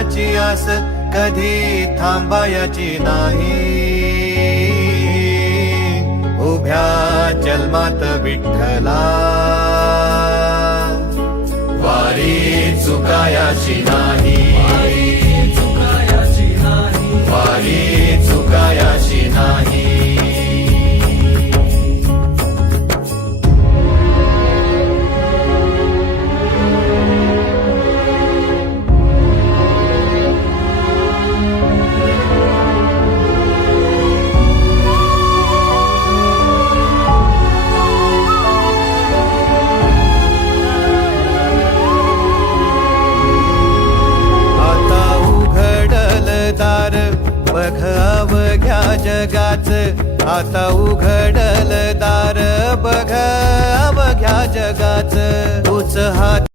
फळाची आस कधी थांबायची नाही. उभ्या जन्मात विठ्ठला वारी चुकायाची नाही. वारी चुकायाची नाही. बघ अवघ्या जगाच, आता उघडल दार बघ अवघ्या जगाच. तूच हात